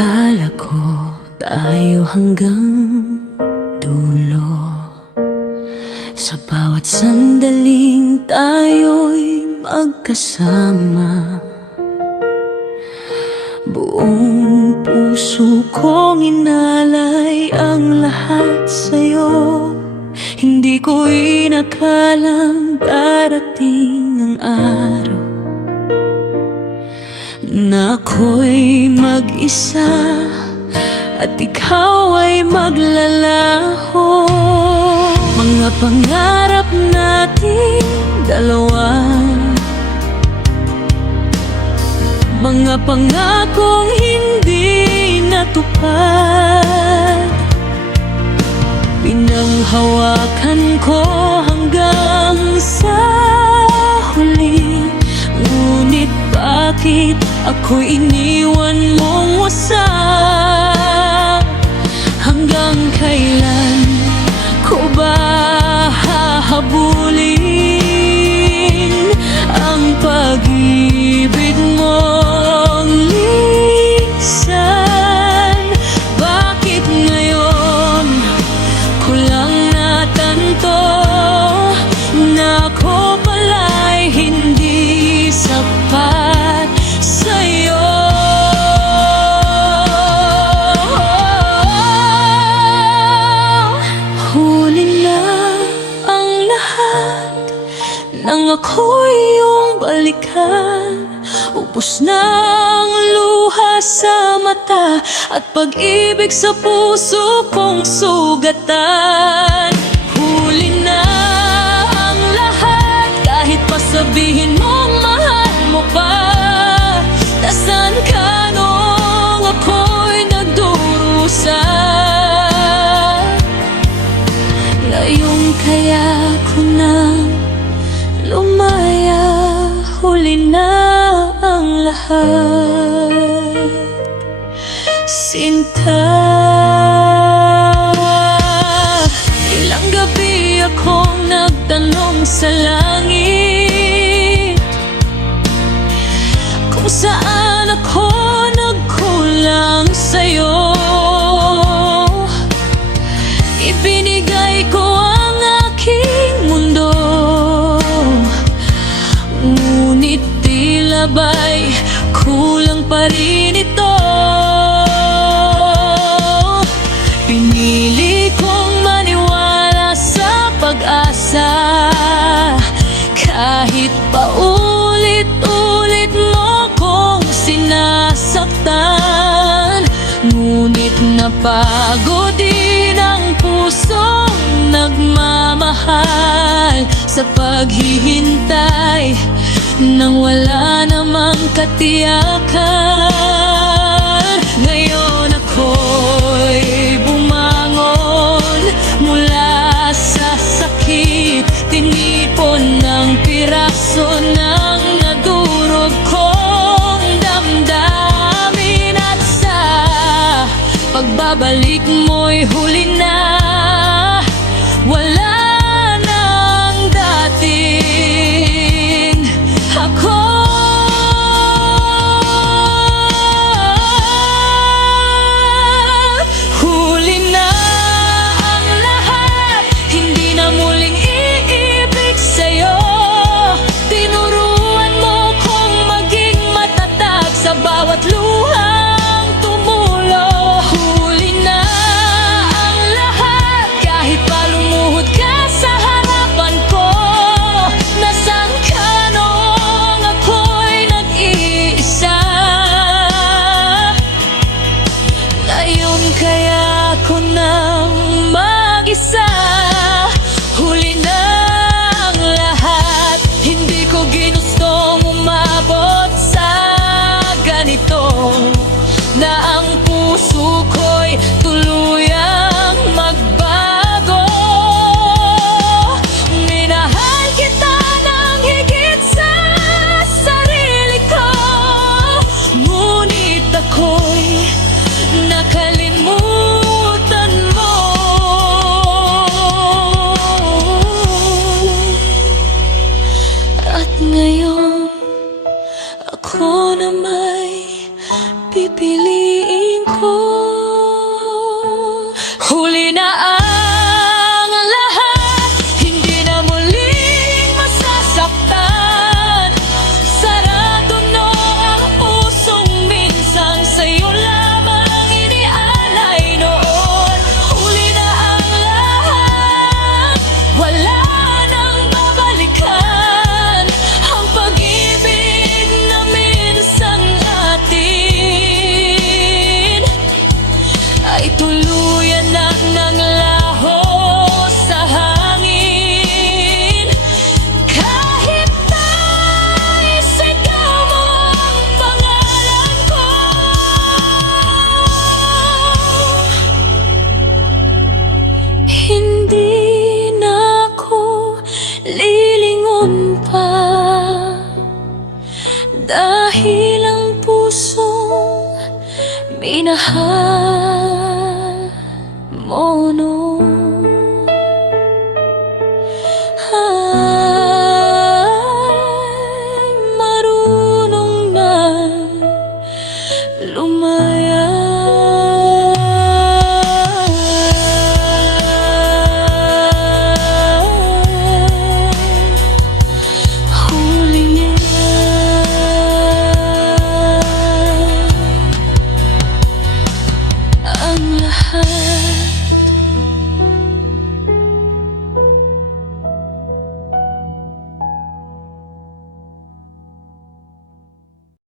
Akala ko tayo hanggang dulo. Sa bawat sandaling tayo'y magkasama. Buong puso kong inalay ang lahat sa'yo. Hindi ko inakalang darating ang araw na ako'y mag-isa at ikaw ay maglalaho. Mga pangarap nating dalawa, mga pangakong hindi natupad, pinanghawakan ko hanggang sa huli. Ngunit bakit ako'y iniwan mong wasak? Hanggang kailan ko ba hahabulin ang pag-ibig mong lisan? Bakit ngayon ko lang natanto na ako pala'y hindi sapat sa'yo? Huli na ang lahat nang ako'y iyong balikan. Ubos na ang luha sa mata at pag-ibig sa puso kong sugatan. Huli na ang lahat, kahit pa sabihin mong mahal mo pa. Nasaan ka nung ako'y nagdurusa? Ngayon kaya ko nang lumaya. Huli na ang lahat, Sinta. Ilang gabi akong nagtanong sa langit kung saan ako nagkulang sa'yo. Ibinigay ko ang aking mundo, ngunit tila ba'y kulang pa rin ito. Pinili kong maniwala sa pag-asa, kahit pa ulit-ulit mo kong sinasaktan. Ngunit napagod din ang pusong nagmamahal sa paghihintay nang wala namang katiyakan. Ngayon ako'y bumangon mula sa sakit, tinipon ng piraso ng nadurog kong damdamin. At sa pagbabalik mo'y huli na, wala nang dating ako. Huli na ang lahat, hindi na muling iibig sa'yo. Tinuruan mo kong maging matatag sa bawat luhang tumulo. Huli na ang lahat, kahit pa lumuhod ka sa harapan ko. Nasaan ka nung ako'y nag-iisa? Ngayon kaya ko nang mag-isa. Huli na ang lahat, hindi ko ginustong umabot sa ganito, na ang puso ko'y tuluyang magbago. Minahal kita ng higit sa sarili ko, ngunit ako'y nakalimutan mo. At ngayon ako na may pipiliin ko. Huli na ang lahat, hindi na muling masasaktan. Sarado na ang pusong minsan sa'yo lamang inialay noon. Huli na ang lahat, wala nang babalikan. Ang pag-ibig na minsan atin ay tuluyan nang nanglaho sa hangin. Kahit na'y sigaw mo ang pangalan ko, hindi na ako lilingon pa, dahil ang pusong minahal